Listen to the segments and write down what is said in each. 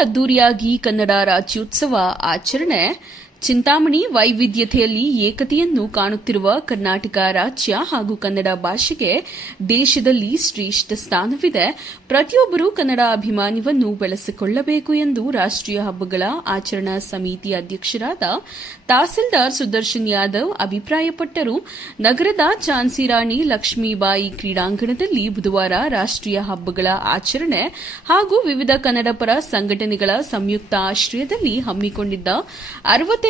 ಅದ್ದೂರಿಯಾಗಿ ಕನ್ನಡ ರಾಜ್ಯೋತ್ಸವ ಆಚರಣೆ ಚಿಂತಾಮಣಿ ವೈವಿಧ್ಯತೆಯಲ್ಲಿ ಏಕತೆಯನ್ನು ಕಾಣುತ್ತಿರುವ ಕರ್ನಾಟಕ ರಾಜ್ಯ ಹಾಗೂ ಕನ್ನಡ ಭಾಷೆಗೆ ದೇಶದಲ್ಲಿ ಶ್ರೇಷ್ಠ ಸ್ಥಾನವಿದೆ. ಪ್ರತಿಯೊಬ್ಬರೂ ಕನ್ನಡ ಅಭಿಮಾನಿಯನ್ನು ಬೆಳೆಸಿಕೊಳ್ಳಬೇಕು ಎಂದು ರಾಷ್ಟ್ರೀಯ ಹಬ್ಬಗಳ ಆಚರಣಾ ಸಮಿತಿ ಅಧ್ಯಕ್ಷರಾದ ತಹಸೀಲ್ದಾರ್ ಸುದರ್ಶನ್ ಯಾದವ್ ಅಭಿಪ್ರಾಯಪಟ್ಟರು. ನಗರದ ಝಾನ್ಸಿರಾಣಿ ಲಕ್ಷ್ಮೀಬಾಯಿ ಕ್ರೀಡಾಂಗಣದಲ್ಲಿ ಬುಧವಾರ ರಾಷ್ಟ್ರೀಯ ಹಬ್ಬಗಳ ಆಚರಣೆ ಹಾಗೂ ವಿವಿಧ ಕನ್ನಡಪರ ಸಂಘಟನೆಗಳ ಸಂಯುಕ್ತ ಆಶ್ರಯದಲ್ಲಿ ಹಮ್ಮಿಕೊಂಡಿದ್ದ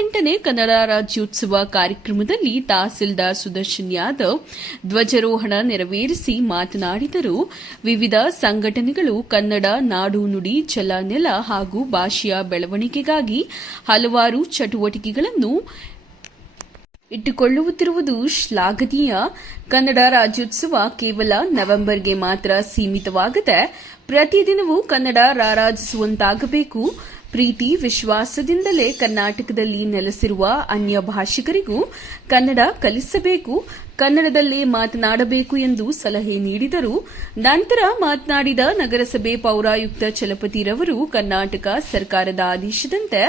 ಅರವತ್ತೆಂಟನೇ ಕನ್ನಡ ರಾಜ್ಯೋತ್ಸವ ಕಾರ್ಯಕ್ರಮದಲ್ಲಿ ತಹಸೀಲ್ದಾರ್ ಸುದರ್ಶನ್ ಯಾದವ್ ಧ್ವಜಾರೋಹಣ ನೆರವೇರಿಸಿ ಮಾತನಾಡಿದರು. ವಿವಿಧ ಸಂಘಟನೆಗಳು ಕನ್ನಡ ನಾಡು ನುಡಿ ಜಲ ನೆಲ ಹಾಗೂ ಭಾಷೆಯ ಬೆಳವಣಿಗೆಗಾಗಿ ಹಲವಾರು ಚಟುವಟಿಕೆಗಳನ್ನು ಇಟ್ಟುಕೊಳ್ಳುತ್ತಿರುವುದು ಶ್ಲಾಘನೀಯ. ಕನ್ನಡ ರಾಜ್ಯೋತ್ಸವ ಕೇವಲ ನವೆಂಬರ್ಗೆ ಮಾತ್ರ ಸೀಮಿತವಾಗದೆ ಪ್ರತಿದಿನವೂ ಕನ್ನಡ ರಾರಾಜಿಸುವಂತಾಗಬೇಕು. ಪ್ರೀತಿ ವಿಶ್ವಾಸದಿಂದಲೇ ಕರ್ನಾಟಕದಲ್ಲಿ ನೆಲೆಸಿರುವ ಅನ್ಯ ಭಾಷಿಕರಿಗೂ ಕನ್ನಡ ಕಲಿಸಬೇಕು, ಕನ್ನಡದಲ್ಲೇ ಮಾತನಾಡಬೇಕು ಎಂದು ಸಲಹೆ ನೀಡಿದರು. ನಂತರ ಮಾತನಾಡಿದ ನಗರಸಭೆ ಪೌರಾಯುಕ್ತ ಚಲಪತಿರವರು ಕರ್ನಾಟಕ ಸರ್ಕಾರದ ಆದೇಶದಂತೆ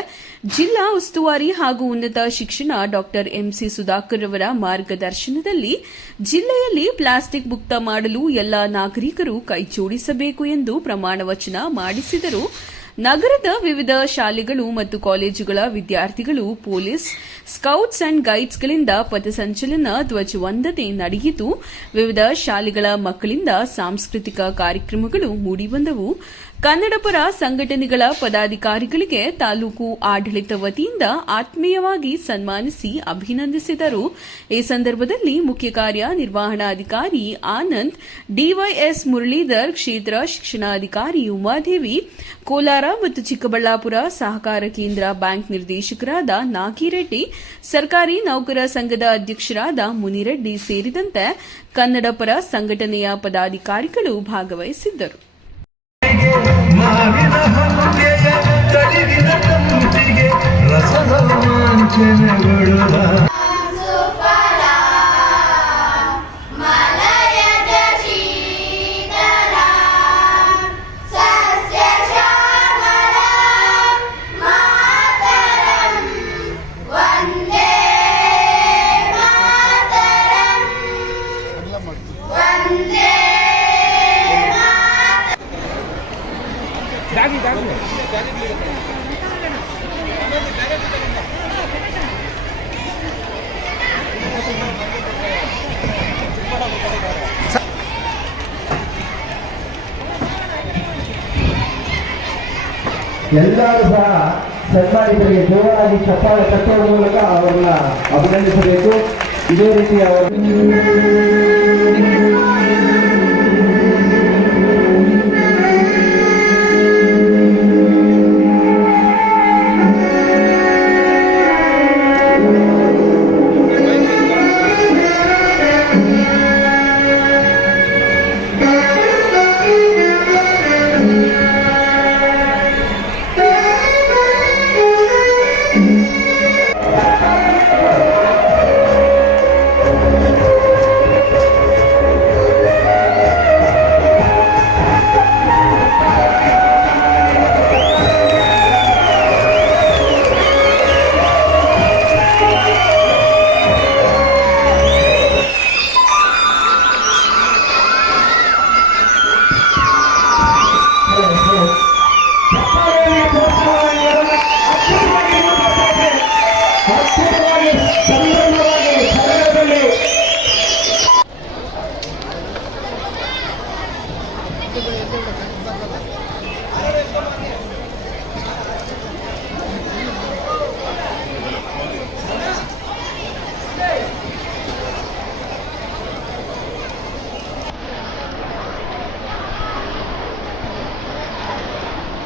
ಜಿಲ್ಲಾ ಉಸ್ತುವಾರಿ ಹಾಗೂ ಉನ್ನತ ಶಿಕ್ಷಣ ಡಾ ಎಂಸಿ ಸುಧಾಕರ್ ರವರ ಮಾರ್ಗದರ್ಶನದಲ್ಲಿ ಜಿಲ್ಲೆಯಲ್ಲಿ ಪ್ಲಾಸ್ಟಿಕ್ ಮುಕ್ತ ಮಾಡಲು ಎಲ್ಲ ನಾಗರಿಕರು ಕೈಜೋಡಿಸಬೇಕು ಎಂದು ಪ್ರಮಾಣ ವಚನ ಮಾಡಿಸಿದರು. ನಗರದ ವಿವಿಧ ಶಾಲೆಗಳು ಮತ್ತು ಕಾಲೇಜುಗಳ ವಿದ್ಯಾರ್ಥಿಗಳು, ಪೊಲೀಸ್, ಸ್ಕೌಟ್ಸ್ ಅಂಡ್ ಗೈಡ್ಸ್ಗಳಿಂದ ಪಥಸಂಚಲನ ಧ್ವಜವಂದನೆ ನಡೆಯಿತು. ವಿವಿಧ ಶಾಲೆಗಳ ಮಕ್ಕಳಿಂದ ಸಾಂಸ್ಕೃತಿಕ ಕಾರ್ಯಕ್ರಮಗಳು ಮೂಡಿಬಂದವು. ಕನ್ನಡಪರ ಸಂಘಟನೆಗಳ ಪದಾಧಿಕಾರಿಗಳಿಗೆ ತಾಲೂಕು ಆಡಳಿತ ವತಿಯಿಂದ ಆತ್ಮೀಯವಾಗಿ ಸನ್ಮಾನಿಸಿ ಅಭಿನಂದಿಸಿದರು. ಈ ಸಂದರ್ಭದಲ್ಲಿ ಮುಖ್ಯ ಕಾರ್ಯನಿರ್ವಹಣಾಧಿಕಾರಿ ಆನಂದ್, ಡಿವೈಎಸ್ ಮುರಳೀಧರ್, ಕ್ಷೇತ್ರ ಶಿಕ್ಷಣಾಧಿಕಾರಿ ಉಮಾದೇವಿ, ಕೋಲಾರ ಮತ್ತು ಚಿಕ್ಕಬಳ್ಳಾಪುರ ಸಹಕಾರ ಕೇಂದ್ರ ಬ್ಯಾಂಕ್ ನಿರ್ದೇಶಕರಾದ ನಾಗಿರೆಡ್ಡಿ, ಸರ್ಕಾರಿ ನೌಕರ ಸಂಘದ ಅಧ್ಯಕ್ಷರಾದ ಮುನಿರೆಡ್ಡಿ ಸೇರಿದಂತೆ ಕನ್ನಡಪರ ಸಂಘಟನೆಯ ಪದಾಧಿಕಾರಿಗಳು ಭಾಗವಹಿಸಿದ್ದರು. ಮಾವಿನ ಎಲ್ಲರೂ ಸಹ ಸನ್ಮಾನಿತರಿಗೆ ಜೋರಾಗಿ ಚಪ್ಪಾಳೆ ಕಟ್ಟುವ ಮೂಲಕ ಅವರನ್ನ ಅಭಿನಂದಿಸಬೇಕು. ಇದೇ ರೀತಿ ಅವರು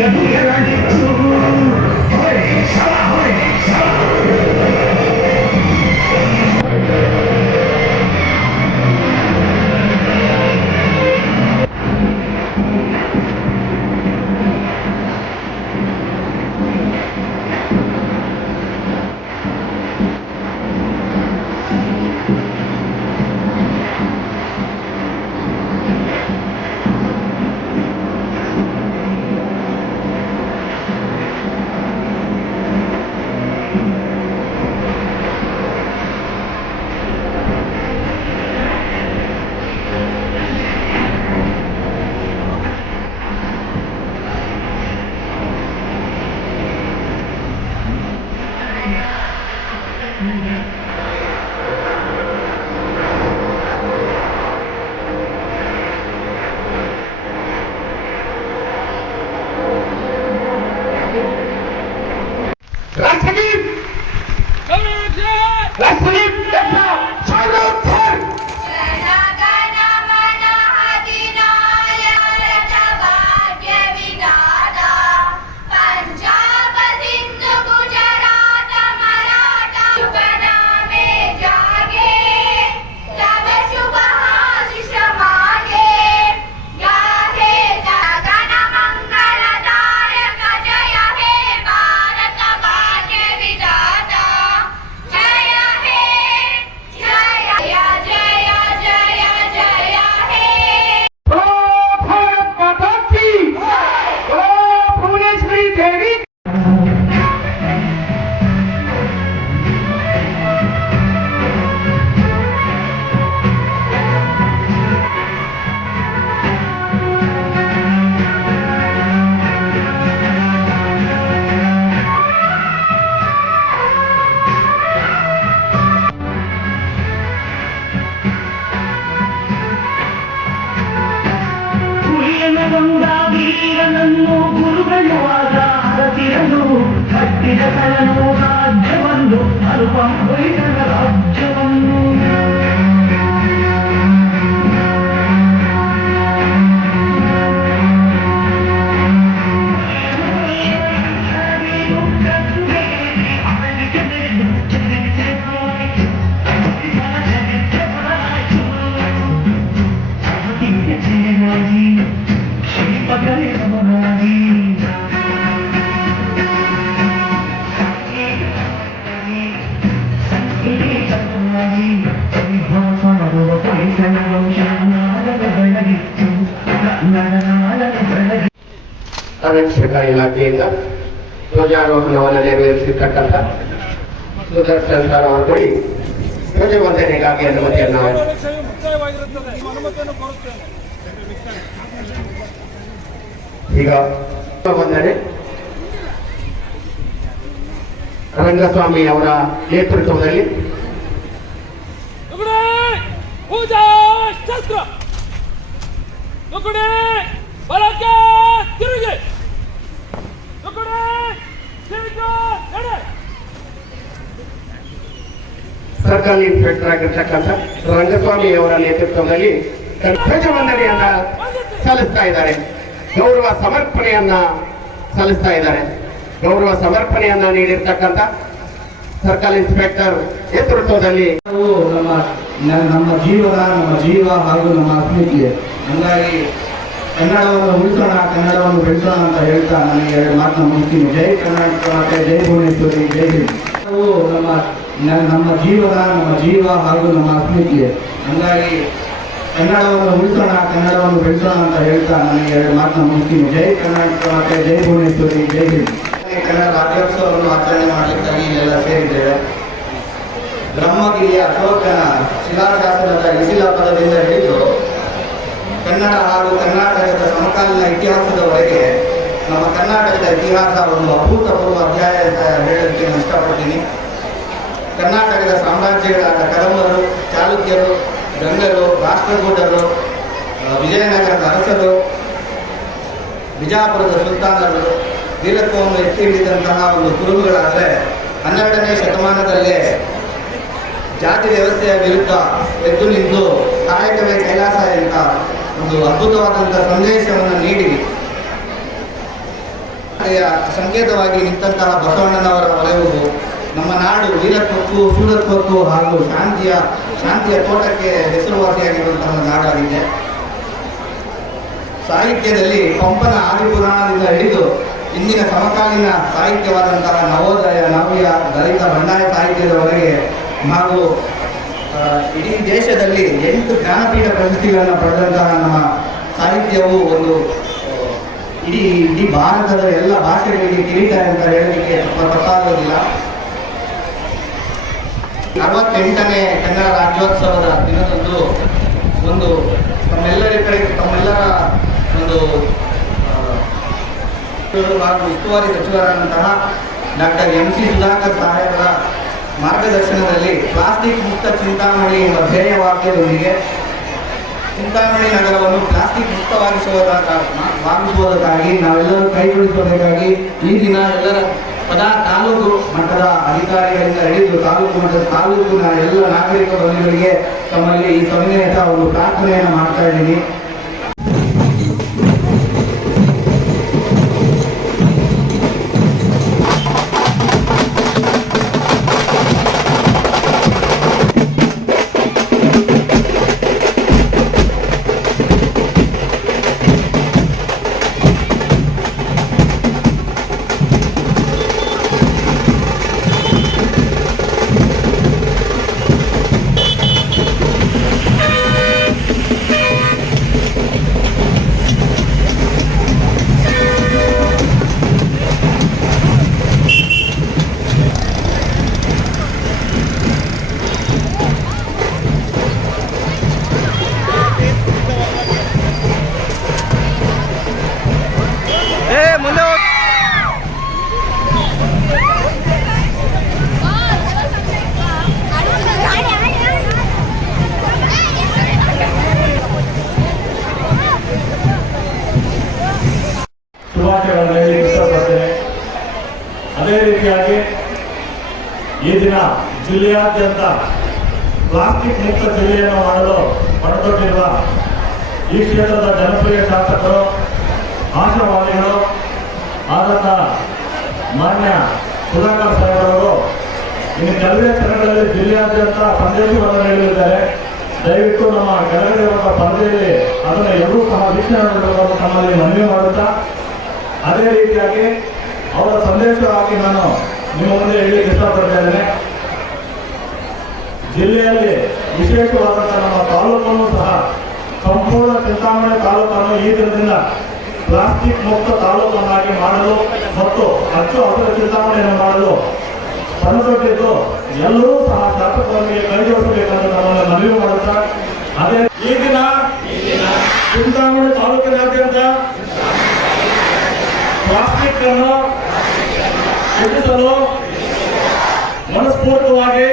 Yeah. ವೀರನನ್ನು ಗುರುಗಳು ಆಗ ಹರತಿರಲು ಕಟ್ಟಿದ ಕಳನು ರಾಜ್ಯವನ್ನು ಅಲ್ಪ ಹೊಯ್ದನ ಅರಣ್ಯ ಇಲಾಖೆಯಿಂದ ಧ್ವಜಾರೋಹಣವನ್ನು ನೆರವೇರಿಸಿರ್ತಕ್ಕಂಥ ಸುದರ್ಶನ್ ಸರ್ ಅವರು ಬಳಿ ಧ್ವಜವಂದನೆಗಾಗಿ ಅನುಮತಿಯನ್ನು ಈಗ ವಂದನೆ ರಂಗಸ್ವಾಮಿ ಅವರ ನೇತೃತ್ವದಲ್ಲಿ ಶಾಸ್ತ್ರ. ಬಲಕ್ಕೆ ತಿರುಗಿ. ಸರ್ಕಲ್ ಇನ್ಸ್ಪೆಕ್ಟರ್ ಆಗಿರ್ತಕ್ಕಂಥ ರಂಗಸ್ವಾಮಿ ಅವರ ನೇತೃತ್ವದಲ್ಲಿ ಧ್ವಜವಂದನೆಯನ್ನ ಸಲ್ಲಿಸ್ತಾ ಇದ್ದಾರೆ. ಗೌರವ ಸಮರ್ಪಣೆಯನ್ನ ಸಲ್ಲಿಸ್ತಾ ಇದ್ದಾರೆ. ಗೌರವ ಸಮರ್ಪಣೆಯನ್ನ ನೀಡಿರ್ತಕ್ಕಂಥ ಸರ್ಕಲ್ ಇನ್ಸ್ಪೆಕ್ಟರ್ ನೇತೃತ್ವದಲ್ಲಿ ನಾವು ನಮ್ಮ ನಮ್ಮ ಜೀವನ ನಮ್ಮ ಜೀವ ಹಾಗೂ ನಮ್ಮ ಅಭಿವೃದ್ಧಿ ಹಂಗಾಗಿ ಕನ್ನಡವನ್ನು ಉಳಿಸೋಣ, ಕನ್ನಡವನ್ನು ಬೆಳೆಸೋಣ ಅಂತ ಹೇಳ್ತಾ ನನಗೆ ಎರಡು ಮಾತನ್ನ ಮುಗಿಸ್ತೀನಿ. ಜೈ ಕರ್ನಾಟಕ ಮತ್ತೆ ಜೈ ಭುವನೇಶ್ವರಿ, ಜೈ ಹಿಂದ್. ನಮ್ಮ ನಮ್ಮ ಜೀವನ, ನಮ್ಮ ಜೀವ ಹಾಗೂ ನಮ್ಮ ಅಸ್ಮಿತೆ ಹಂಗಾಗಿ ಕನ್ನಡವನ್ನು ಉಳಿಸೋಣ, ಕನ್ನಡವನ್ನು ಬೆಳೆಸೋಣ ಅಂತ ಹೇಳ್ತಾ ನನಗೆ ಎರಡು ಮಾತನ್ನ ಮುಗಿಸ್ತೀನಿ. ಜೈ ಕರ್ನಾಟಕ ಮತ್ತೆ ಜೈ ಭುವನೇಶ್ವರಿ, ಜೈ ಹಿಂದ್. ಕನ್ನಡ ರಾಜ್ಯೋತ್ಸವವನ್ನು ಆಚರಣೆ ಮಾಡಲಿಕ್ಕಾಗಿ ಇಲ್ಲೆಲ್ಲ ಸೇರಿದ್ದೇವೆ. ಬ್ರಹ್ಮಗಿರಿಯ ಅಶೋಕನ ಶಿಲಾಶಾಸನದ ಇಸಿಲ ಪದದಿಂದ ಹಿಡಿದು ಕನ್ನಡ ಹಾಗೂ ಸಮಕಾಲೀನ ಇತಿಹಾಸದವರೆಗೆ ನಮ್ಮ ಕರ್ನಾಟಕದ ಇತಿಹಾಸ ಒಂದು ಅಭೂತಪೂರ್ವ ಅಧ್ಯಾಯ ಅಂತ ಹೇಳೋದಕ್ಕೆ ನಾನು ಇಷ್ಟಪಡ್ತೀನಿ. ಕರ್ನಾಟಕದ ಸಾಮ್ರಾಜ್ಯಗಳಾದ ಕದಂಬರು, ಚಾಲುಕ್ಯರು, ಗಂಗರು ರಾಷ್ಟ್ರಕೂಟರು ವಿಜಯನಗರದ ಅರಸರು, ಬಿಜಾಪುರದ ಸುಲ್ತಾನರು, ವೀರತ್ವವನ್ನು ಎತ್ತಿ ಹಿಡಿದಂತಹ ಒಂದು ಕುರುಹುಗಳಾದರೆ ಹನ್ನೆರಡನೇ ಶತಮಾನದಲ್ಲೇ ಜಾತಿ ವ್ಯವಸ್ಥೆಯ ವಿರುದ್ಧ ಎದ್ದು ನಿಂತು ಕಾಯಕವೇ ಕೈಲಾಸ ಅಂತ ಒಂದು ಅದ್ಭುತವಾದಂಥ ಸಂದೇಶವನ್ನು ನೀಡಿ ಅದೆಯ ಸಂಕೇತವಾಗಿ ನಿಂತಹ ಬಸವಣ್ಣನವರ ಒಲವು ನಮ್ಮ ನಾಡು ವೀರತ್ವಕ್ಕೂ ಶೂರತ್ವಕ್ಕೂ ಹಾಗೂ ಶಾಂತಿಯ ಶಾಂತಿಯ ತೋಟಕ್ಕೆ ಹೆಸರುವಾಸಿಯಾಗಿರುವಂತಹ ನಾಡಾಗಿದೆ. ಸಾಹಿತ್ಯದಲ್ಲಿ ಪಂಪನ ಆದಿಪುರಾಣದಿಂದ ಹಿಡಿದು ಇಂದಿನ ಸಮಕಾಲೀನ ಸಾಹಿತ್ಯವಾದಂತಹ ನವೋದಯ, ನವ್ಯ, ದಲಿತ, ಬಂಡಾಯ ಸಾಹಿತ್ಯದವರೆಗೆ ಹಾಗೂ ಇಡೀ ದೇಶದಲ್ಲಿ ಎಂಟು ಜ್ಞಾನಪೀಠ ಪ್ರಶಸ್ತಿಗಳನ್ನು ಪಡೆದಂತಹ ನಮ್ಮ ಸಾಹಿತ್ಯವು ಒಂದು ಇಡೀ ಇಡೀ ಭಾರತದ ಎಲ್ಲ ಭಾಷೆಗಳಿಗೆ ಕಿರೀಟ ಅಂತ ಹೇಳಲಿಕ್ಕೆ ತಪ್ಪಾಗೋದಿಲ್ಲ. ಅರವತ್ತೆಂಟನೇ ಕನ್ನಡ ರಾಜ್ಯೋತ್ಸವದ ದಿನದಂದು ಒಂದು ತಮ್ಮೆಲ್ಲರ ಕಡೆ ತಮ್ಮೆಲ್ಲರ ಒಂದು ಹಾಗೂ ಉಸ್ತುವಾರಿ ಸಚಿವರಾದಂತಹ ಡಾಕ್ಟರ್ ಎಂ ಸಿ ಸುಧಾಕರ್ ಸಾಹೇಬರ ಮಾರ್ಗದರ್ಶನದಲ್ಲಿ ಪ್ಲಾಸ್ಟಿಕ್ ಮುಕ್ತ ಚಿಂತಾಮಣಿ ಎಂಬ ಧ್ಯೇಯ ವಾಕ್ಯದೊಂದಿಗೆ ಚಿಂತಾಮಣಿ ನಗರವನ್ನು ಪ್ಲಾಸ್ಟಿಕ್ ಮುಕ್ತವಾಗಿಸುವುದಕ್ಕಾಗಿ ನಾವೆಲ್ಲರೂ ಕೈಗೊಳಿಸುವುದಕ್ಕಾಗಿ ಈ ದಿನ ಎಲ್ಲರ ಪದ ತಾಲೂಕು ಮಟ್ಟದ ಅಧಿಕಾರಿಗಳಿಂದ ಹಿಡಿದು ತಾಲೂಕು ಮಟ್ಟದ ತಾಲೂಕಿನ ಎಲ್ಲ ನಾಗರಿಕ ಬಂಧುಗಳಿಗೆ ತಮ್ಮಲ್ಲಿ ಈ ಸಮಯ ಒಂದು ಪ್ರಾರ್ಥನೆಯನ್ನು ಮಾಡ್ತಾ ಇದ್ದೀನಿ. ಜಿಲ್ಲೆಯಾದ್ಯಂತ ಪ್ಲಾಸ್ಟಿಕ್ ಮುಕ್ತ ಜಿಲ್ಲೆಯನ್ನು ಮಾಡಲು ಹೊರತೊಟ್ಟಿರುವ ಈ ಕ್ಷೇತ್ರದ ಜನಪ್ರಿಯ ಶಾಸಕರು, ಆಶಾವಾದಿಗಳು ಆದಂಥ ಮಾನ್ಯ ಸುಧಾಕರ್ ಸಾಹೇಬರವರು ಇನ್ನು ಕೆಲವೇ ಕ್ಷಣಗಳಲ್ಲಿ ಜಿಲ್ಲೆಯಾದ್ಯಂತ ಸಂದೇಶವನ್ನು ನೀಡಲಿದ್ದಾರೆ ದಯವಿಟ್ಟು ನಮ್ಮ ಕೆಳಗಡೆ ಇರುವ ಪರದೆಯಲ್ಲಿ ಅದನ್ನು ಎಲ್ಲರೂ ಸಹ ವೀಕ್ಷಣೆ ಮಾಡಬೇಕು ತಮ್ಮಲ್ಲಿ ಮನವಿ ಮಾಡುತ್ತಾ, ಅದೇ ರೀತಿಯಾಗಿ ಅವರ ಸಂದೇಶವಾಗಿ ನಾನು ನಿಮ್ಮ ಮುಂದೆ ಹೇಳಿ ಇಷ್ಟಪಡ್ತಾ ಇದ್ದೇನೆ. ಜಿಲ್ಲೆಯಲ್ಲಿ ವಿಶೇಷವಾದಂಥ ನಮ್ಮ ತಾಲೂಕನ್ನು ಸಹ ಸಂಪೂರ್ಣ ಚಿಂತಾಮಣಿ ತಾಲೂಕನ್ನು ಈ ದಿನದಿಂದ ಪ್ಲಾಸ್ಟಿಕ್ ಮುಕ್ತ ತಾಲೂಕನ್ನಾಗಿ ಮಾಡಲು ಮತ್ತು ಹಚ್ಚು ಹಸಿರು ಚಿಂತಾಮಣಿಯನ್ನು ಮಾಡಲು ಪಣತೊಟ್ಟಿದ್ದು ಎಲ್ಲರೂ ಸಹ ಶಾಸಕರೊಂದಿಗೆ ಕೈಜೋಡಿಸಬೇಕೆಂದು ನಮ್ಮನ್ನು ಮನವಿ ಮಾಡುತ್ತಾ, ಅದೇ ಈ ದಿನ ಚಿಂತಾಮಣಿ ತಾಲೂಕಿನಾದ್ಯಂತ ಪ್ಲಾಸ್ಟಿಕ್ ಅನ್ನು ಮನಸ್ಫೂರ್ತವಾಗಿ